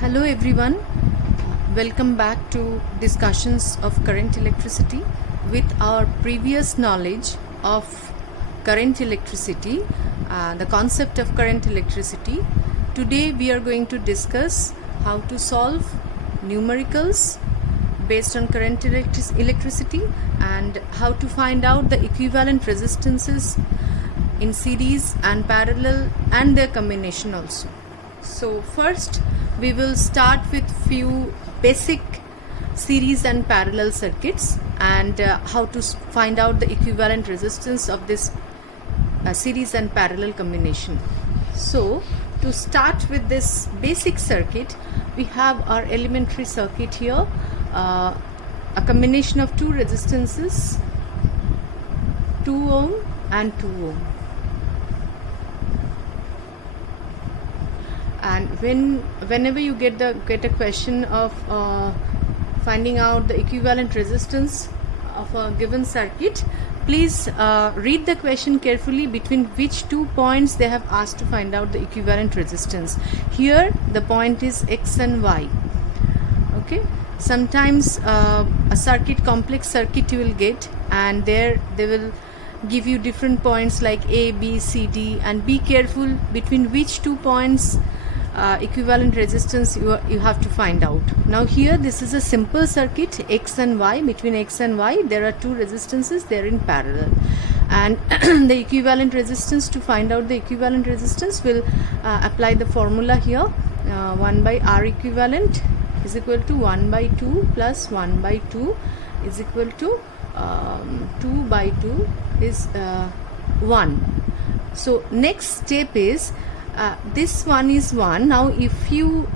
Hello everyone, welcome back to discussions of current electricity. With our previous knowledge of current electricity, the concept of current electricity, today we are going to discuss how to solve numericals based on current electricity and how to find out the equivalent resistances in series and parallel and their combination also. So first we will start with few basic series and parallel circuits and how to find out the equivalent resistance of this series and parallel combination. So to start with this basic circuit, we have our elementary circuit here, a combination of two resistances, 2 ohm and 2 ohm. And whenever you get a question of finding out the equivalent resistance of a given circuit, please read the question carefully between which 2 points they have asked to find out the equivalent resistance. Here the point is X and Y. Okay, sometimes a complex circuit you will get, and there they will give you different points like A, B, C, D, and be careful between which 2 points equivalent resistance you have to find out. Now here this is a simple circuit, X and Y. Between X and Y there are two resistances, they are in parallel, and the equivalent resistance, to find out the equivalent resistance, will apply the formula here. 1 by R equivalent is equal to 1 by 2 plus 1 by 2 is equal to 2 by 2 is 1. So next step is this one is 1. Now if you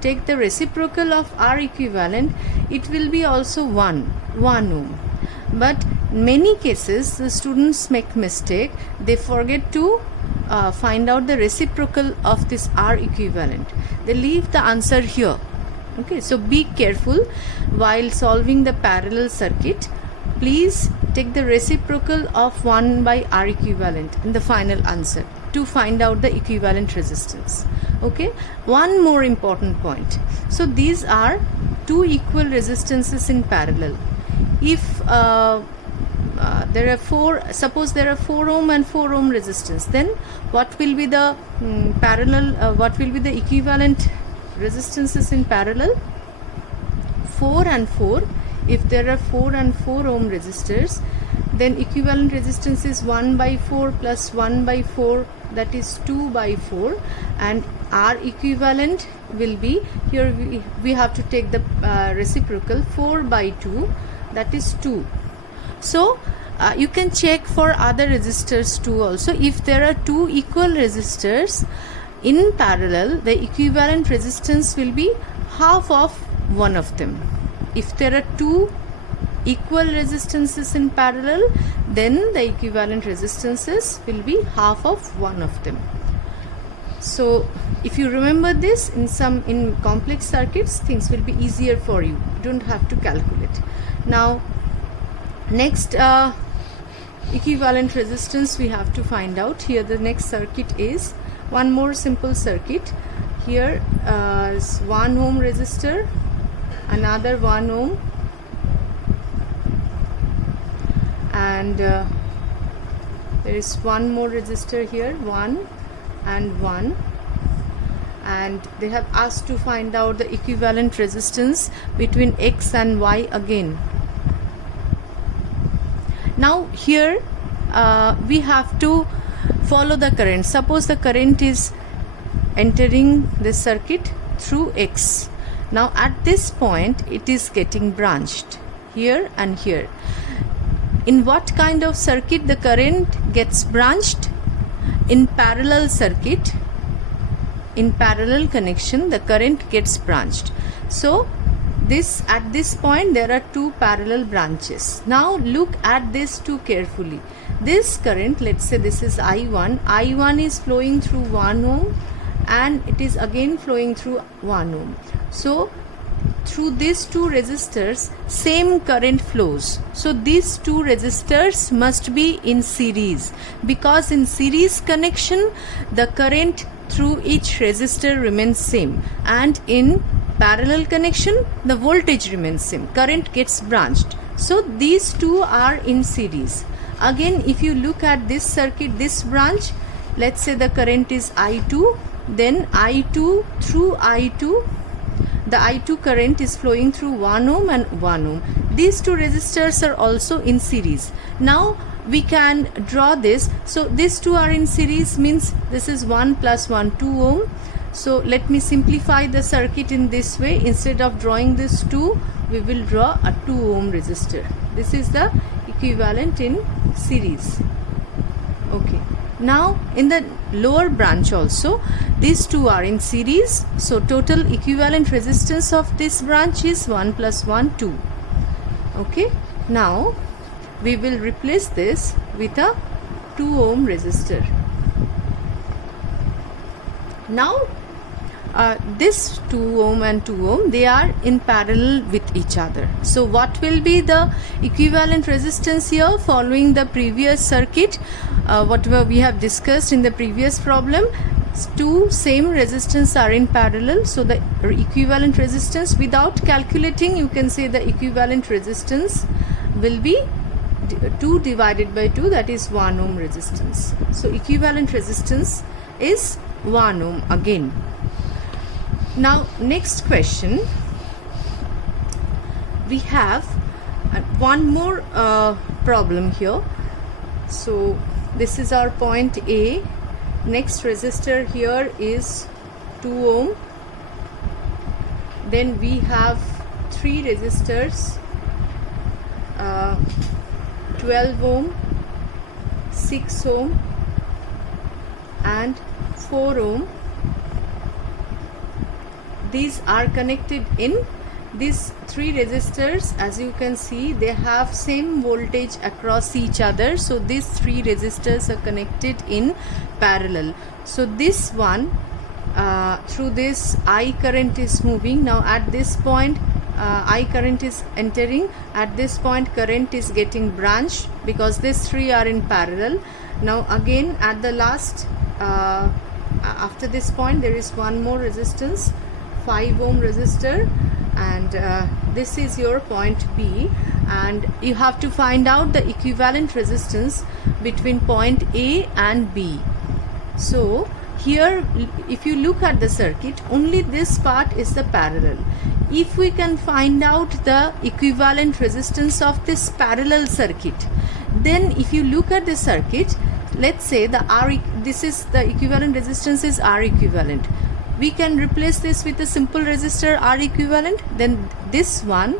take the reciprocal of R equivalent, it will be also 1 ohm. But many cases the students make mistake, they forget to find out the reciprocal of this R equivalent. They leave the answer here. Okay, so be careful while solving the parallel circuit. Please take the reciprocal of 1 by R equivalent in the final answer to find out the equivalent resistance. Okay, one more important point. So these are two equal resistances in parallel. If there are suppose there are 4 ohm and 4 ohm resistance, then what will be the what will be the equivalent resistances in parallel? 4 and 4. If there are 4 and 4 ohm resistors, then equivalent resistance is 1 by 4 plus 1 by 4, that is 2 by 4, and R equivalent will be, here we have to take the reciprocal, 4 by 2, that is 2. So you can check for other resistors too also. If there are two equal resistors in parallel, the equivalent resistance will be half of one of them. If there are two equal resistances in parallel, then the equivalent resistances will be half of one of them. So if you remember this, in complex circuits things will be easier for you. You don't have to calculate. Now next equivalent resistance we have to find out. Here the next circuit is one more simple circuit. Here is 1 ohm resistor, another 1 ohm, and there is one more resistor here, 1 and 1, and they have asked to find out the equivalent resistance between X and Y again. Now here we have to follow the current. Suppose the current is entering this circuit through X. Now at this point it is getting branched here and here. In what kind of circuit the current gets branched? In parallel circuit, in parallel connection the current gets branched. So at this point there are two parallel branches. Now look at this two carefully. This current, let's say this is I1 is flowing through 1 ohm and it is again flowing through 1 ohm. So through these two resistors same current flows. So these two resistors must be in series, because in series connection the current through each resistor remains same, and in parallel connection the voltage remains same, current gets branched. So these two are in series. Again, if you look at this circuit, this branch, let's say the current is I2, then I2 through I2, the I2 current is flowing through 1 ohm and 1 ohm. These two resistors are also in series. Now we can draw this. So these two are in series, means this is 1 plus 1, 2 ohm. So let me simplify the circuit in this way. Instead of drawing this 2, we will draw a 2 ohm resistor. This is the equivalent in series. Okay. Now in the lower branch also, these two are in series. So total equivalent resistance of this branch is 1 plus 1, 2. Okay. Now we will replace this with a 2 ohm resistor. Now this 2 ohm and 2 ohm, they are in parallel with each other. So what will be the equivalent resistance here following the previous circuit, whatever we have discussed in the previous problem? Two same resistance are in parallel, so the equivalent resistance, without calculating, you can say the equivalent resistance will be 2 divided by 2, that is 1 ohm resistance. So equivalent resistance is 1 ohm again. Now next question, we have one more problem here. So this is our point A. Next resistor here is 2 ohm. Then we have 3 resistors, 12 ohm, 6 ohm and 4 ohm. These are connected in these 3 resistors. As you can see, they have same voltage across each other, so these 3 resistors are connected in parallel. So this one, through this I current is moving. Now at this point I current is entering, at this point current is getting branched because these 3 are in parallel. Now again at the last, after this point there is one more resistance, 5 ohm resistor, and this is your point B, and you have to find out the equivalent resistance between point A and B. So here if you look at the circuit, only this part is the parallel. If we can find out the equivalent resistance of this parallel circuit, then if you look at the circuit, let's say the R, this is the equivalent resistance is R equivalent. We can replace this with a simple resistor R equivalent. Then this one,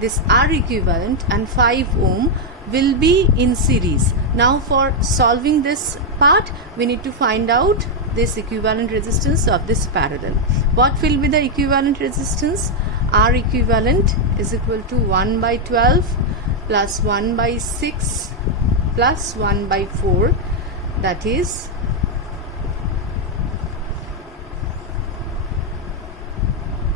this R equivalent and 5 ohm will be in series. Now for solving this part, we need to find out this equivalent resistance of this parallel. What will be the equivalent resistance? R equivalent is equal to 1 by 12 plus 1 by 6 plus 1 by 4, that is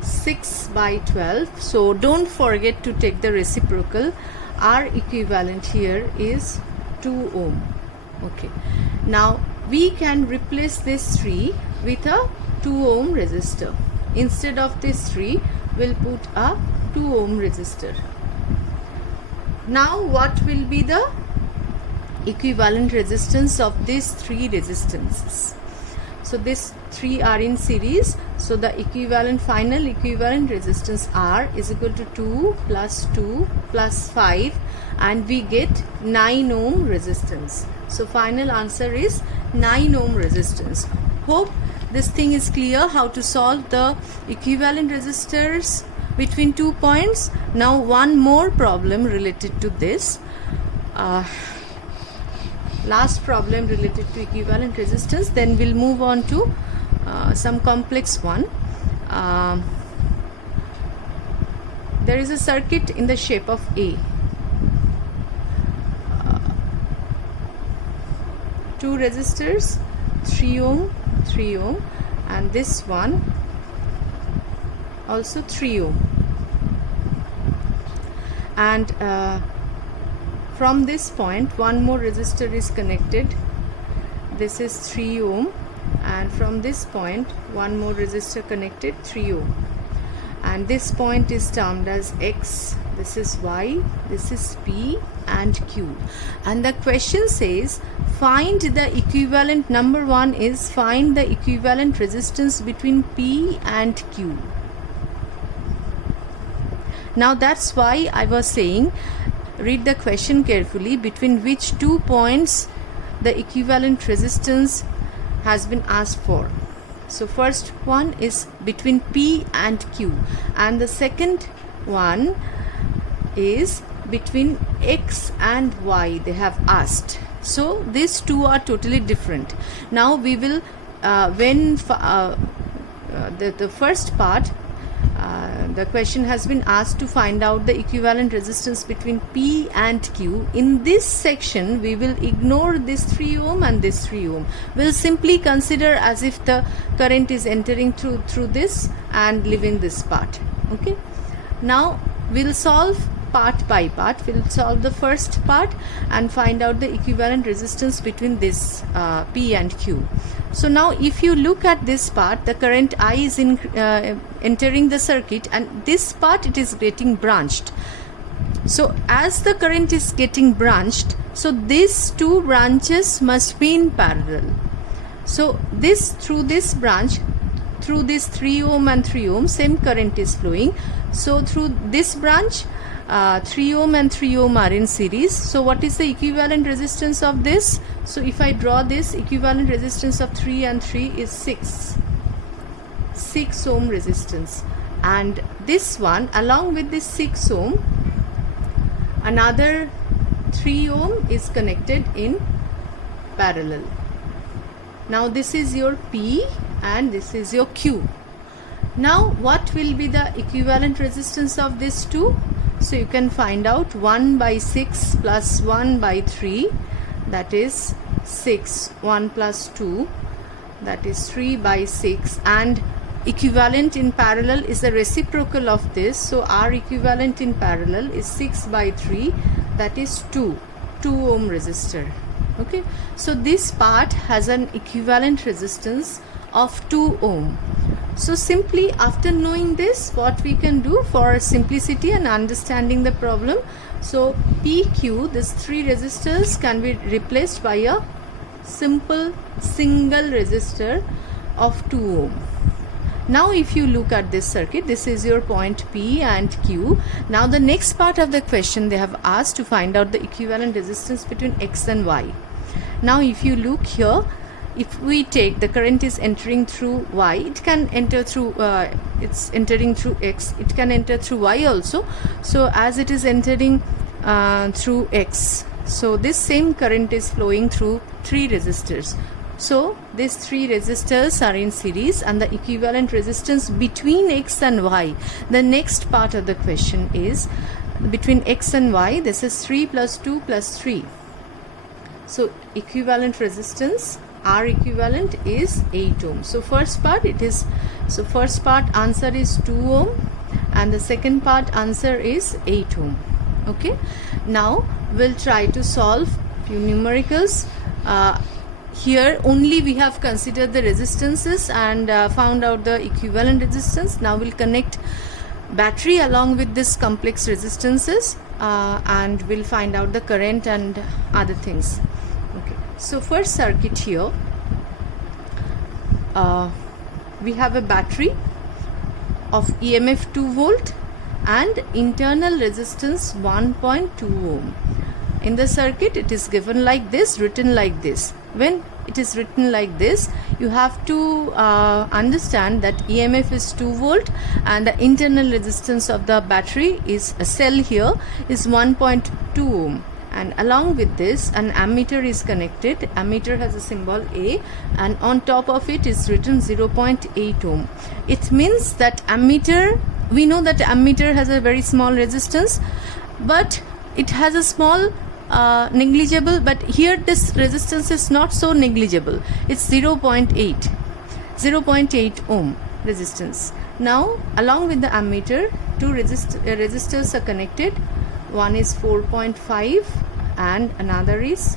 6 by 12. So don't forget to take the reciprocal. R equivalent here is 2 ohm. Okay. Now we can replace this 3 with a 2 ohm resistor. Instead of this 3, we'll put a 2 ohm resistor. Now what will be the equivalent resistance of these 3 resistances? So these 3 are in series, so the equivalent, final equivalent resistance R is equal to 2 plus 2 plus 5, and we get 9 ohm resistance. So final answer is 9 ohm resistance. Hope this thing is clear, how to solve the equivalent resistors between 2 points. Now one more problem related to this. Last problem related to equivalent resistance, then we'll move on to some complex one. There is a circuit in the shape of A. 2 resistors, 3 ohm, 3 ohm, and this one also 3 ohm. And from this point one more resistor is connected. This is 3 ohm, and from this point one more resistor connected, 3 ohm, and this point is termed as X, this is Y, this is P and Q. And the question says find the equivalent, number 1 is find the equivalent resistance between P and Q. Now that's why I was saying read the question carefully, between which 2 points the equivalent resistance has been asked for. So first one is between P and Q, and the second one is between X and Y they have asked. So these two are totally different. Now we will the first part, the question has been asked to find out the equivalent resistance between P and Q. In this section we will ignore this 3 ohm and this 3 ohm. We'll simply consider as if the current is entering through this and leaving this part. Okay, now we'll solve part by part. We'll solve the first part and find out the equivalent resistance between this P and Q. So now if you look at this part, the current I is entering the circuit, and this part it is getting branched. So as the current is getting branched, so these two branches must be in parallel. So this, through this branch, through this 3 ohm and 3 ohm, same current is flowing. So through this branch 3 ohm and 3 ohm are in series. So what is the equivalent resistance of this? So if I draw this, equivalent resistance of 3 and 3 is 6 ohm resistance, and this one along with this 6 ohm, another 3 ohm is connected in parallel. Now this is your P and this is your Q. Now what will be the equivalent resistance of these two? So you can find out 1 by 6 plus 1 by 3, that is 6, 1 plus 2, that is 3 by 6, and equivalent in parallel is the reciprocal of this. So our equivalent in parallel is 6 by 3, that is 2 ohm resistor. Okay, so this part has an equivalent resistance of 2 ohm. So simply after knowing this, what we can do for simplicity and understanding the problem, so PQ, these 3 resistors can be replaced by a simple single resistor of 2 ohm. Now if you look at this circuit, this is your point P and Q. Now the next part of the question, they have asked to find out the equivalent resistance between X and Y. Now if you look here, if we take the current is entering through Y, it can enter through it's entering through X, it can enter through Y also. So as it is entering through X, so this same current is flowing through 3 resistors. So these 3 resistors are in series, and the equivalent resistance between X and Y, the next part of the question is between X and Y, this is 3 plus 2 plus 3. So equivalent resistance, R equivalent is 8 ohm. So first part answer is 2 ohm, and the second part answer is 8 ohm. Okay, now we'll try to solve few numericals. Here only we have considered the resistances and found out the equivalent resistance. Now we'll connect battery along with this complex resistances and we'll find out the current and other things. Okay, so first circuit here, we have a battery of EMF 2 volt and internal resistance 1.2 ohm. In the circuit it is given like this, written like this. When it is written like this, you have to understand that EMF is 2 volt and the internal resistance of the battery is a cell here is 1.2 ohm, and along with this an ammeter is connected. Ammeter has a symbol A, and on top of it is written 0.8 ohm. It means that ammeter, we know that ammeter has a very small resistance, but it has a small negligible, but here this resistance is not so negligible. It's 0.8 ohm resistance. Now along with the ammeter, 2 resistors are connected. One is 4.5 and another is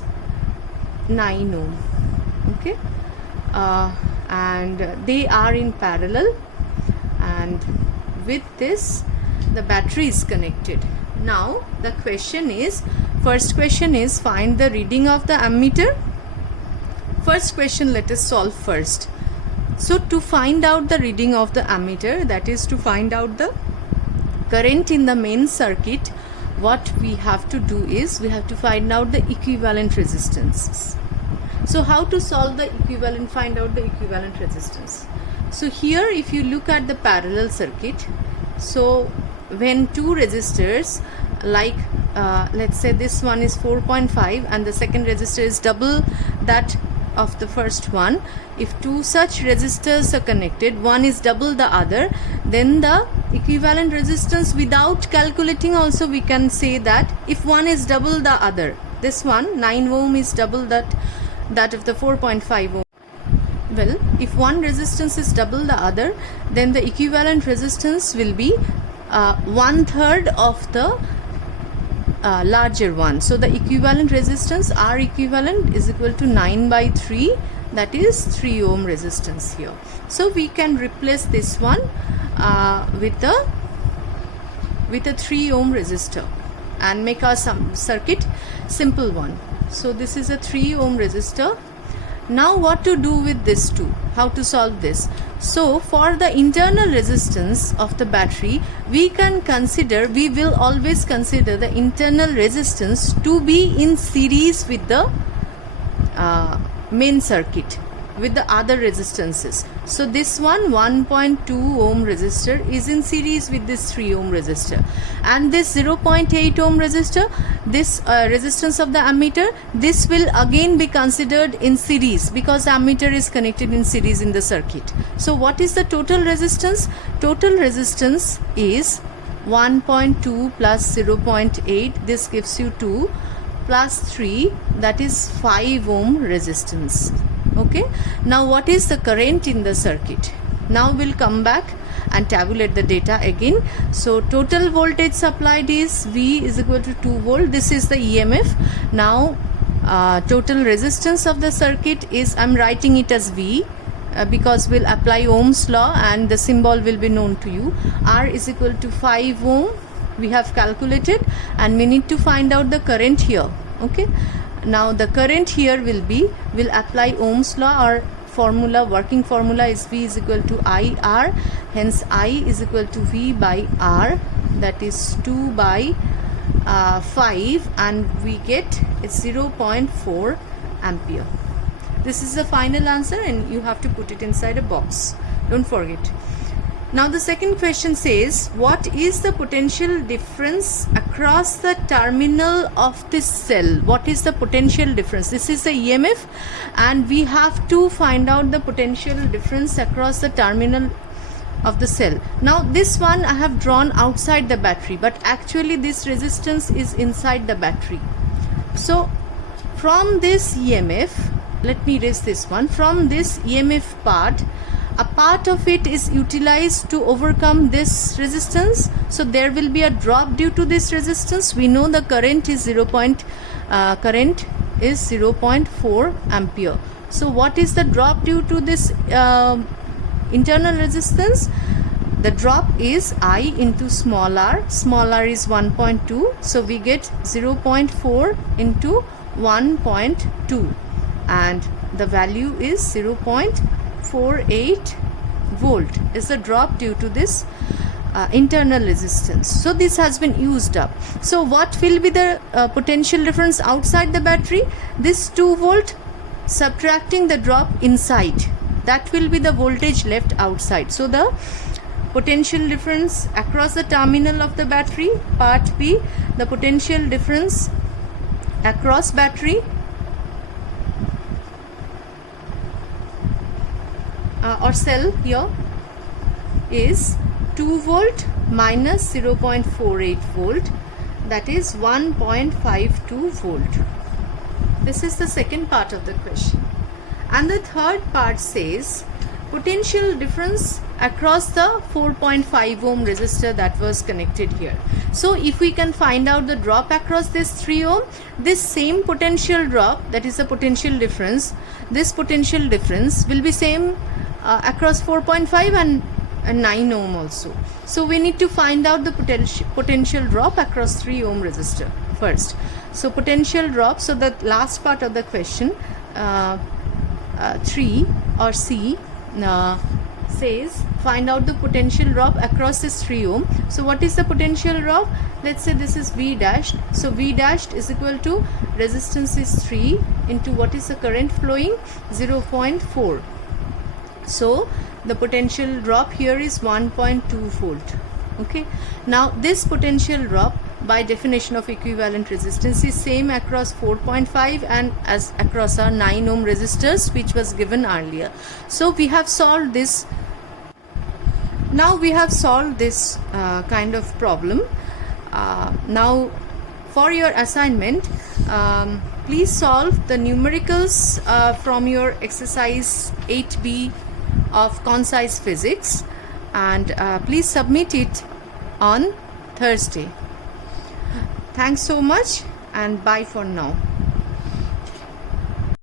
9 ohm. Okay, and they are in parallel, and with this the battery is connected. Now the question is, first question is find the reading of the ammeter. First question let us solve first. So to find out the reading of the ammeter, that is to find out the current in the main circuit, what we have to do is we have to find out the equivalent resistances. So how to solve the equivalent, find out the equivalent resistance? So here if you look at the parallel circuit, so when two resistors, like let's say this one is 4.5 and the second resistor is double that of the first one, if two such resistors are connected, one is double the other, then the equivalent resistance, without calculating also we can say that if one is double the other, this one 9 ohm is double that of the 4.5 ohm. Well, if one resistance is double the other, then the equivalent resistance will be 1/3 of the larger one. So the equivalent resistance, R equivalent, is equal to 9/3, that is 3 ohm resistance here. So we can replace this one with a 3 ohm resistor and make our circuit simple one. So this is a 3 ohm resistor. Now what to do with this two? How to solve this? So for the internal resistance of the battery, we will always consider the internal resistance to be in series with the main circuit, with the other resistances. So this one 1.2 ohm resistor is in series with this 3 ohm resistor, and this 0.8 ohm resistor, this resistance of the ammeter, this will again be considered in series because the ammeter is connected in series in the circuit. So what is the total resistance? Total resistance is 1.2 plus 0.8, this gives you 2, plus 3, that is 5 ohm resistance. Okay, now what is the current in the circuit? Now we'll come back and tabulate the data again. So total voltage supplied is V is equal to 2 volt. This is the EMF. Now total resistance of the circuit is, I'm writing it as V because we'll apply Ohm's law and the symbol will be known to you. R is equal to 5 ohm. We have calculated, and we need to find out the current here. Okay. Now the current here will apply Ohm's law, or formula, working formula is V is equal to IR, hence I is equal to V by R, that is 2 by 5, and we get it's 0.4 ampere. This is the final answer and you have to put it inside a box, don't forget. Now the second question says, what is the potential difference across the terminal of this cell? What is the potential difference? This is the EMF and we have to find out the potential difference across the terminal of the cell. Now this one I have drawn outside the battery, but actually this resistance is inside the battery. So from this EMF, let me erase this one, from this EMF part, a part of it is utilized to overcome this resistance, so there will be a drop due to this resistance. We know the current is 0.4 ampere. So what is the drop due to this internal resistance? The drop is I into small r is 1.2, so we get 0.4 into 1.2 and the value is 0.48 volt is the drop due to this internal resistance. So this has been used up. So what will be the potential difference outside the battery? This 2 volt subtracting the drop inside, that will be the voltage left outside. So the potential difference across the terminal of the battery, part B, the potential difference across battery or cell here is 2 volt minus 0.48 volt, that is 1.52 volt. This is the second part of the question. And the third part says potential difference across the 4.5 ohm resistor that was connected here. So if we can find out the drop across this 3 ohm, this same potential drop, that is the potential difference, this potential difference will be same across 4.5 and 9 ohm also. So we need to find out the potential drop across 3 ohm resistor first. So potential drop, so the last part of the question 3 or C says find out the potential drop across this 3 ohm. So what is the potential drop? Let's say this is V dashed. So V dashed is equal to resistance is 3 into what is the current flowing, 0.4. So the potential drop here is 1.2 volt. Okay, now this potential drop by definition of equivalent resistance is same across 4.5 and as across our 9 ohm resistors, which was given earlier. So we have solved this. Now we have solved this kind of problem. Now for your assignment, please solve the numericals from your exercise 8B of concise physics, and please submit it on Thursday. Thanks so much, and bye for now.